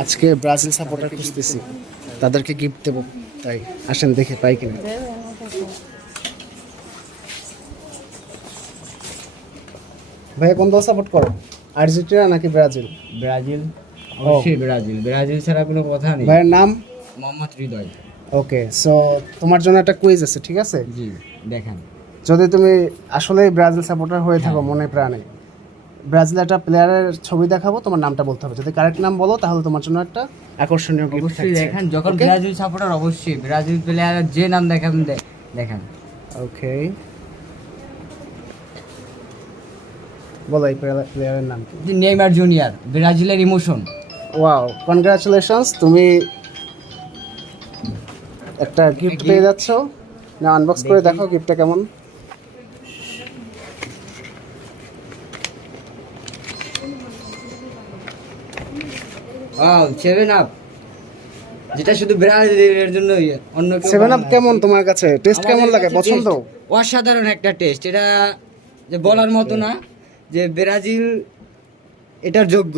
আজকে Brazil supporter খুঁজতেছি, তাদেরকে গিফট দেবো, তাই আসেন দেখে পাই কিনা। ভাইয়া কোন দল সাপোর্ট করো, আর্জেন্টিনা নাকি ব্রাজিল? ব্রাজিল, অবশ্যই ব্রাজিল। ব্রাজিল ছাড়া কোনো কথা নেই। ভাইয়ের নাম? মোহাম্মদ হৃদয়। ওকে, সো তোমার জন্য একটা কুইজ আছে, ঠিক আছে? জি, দেখান। যদি তুমি আসলে ব্রাজিল সাপোর্টার হয়ে থাকো মনে প্রাণে, ব্রাজিলের একটা প্লেয়ারের ছবি দেখাবো, তোমার নামটা বলতে হবে। যদি কারেক্ট নাম বলো তাহলে তোমার জন্য একটা আকর্ষণীয় গিফট অবশ্যই থাকছে। দেখান, যখন Okay? ব্রাজিল সাপোর্টার অবশ্যই ব্রাজিল প্লেয়ারের যে নাম দেখান দেখান। ওকে, বলো এই প্লেয়ারের নাম কি? নেইমার জুনিয়র, ব্রাজিলের ইমোশন। ওয়াও, কনগ্রাচুলেশনস, তুমি একটা গিফট পেয়ে যাচ্ছ। না, আনবক্স করে দেখো গিফটটা কেমন। ওয়াও, 7 আপ, যেটা শুধু ব্রাজিলের জন্য, অন্য কেউ 7 আপ বানায় না। কেমন তোমার কাছে? টেস্ট কেমন আমাদের লাগে, কাছে পছন্দ? taste অসাধারণ একটা টেস্ট, এটা যে বলার মতো না যে ব্রাজিল এটার যোগ্য।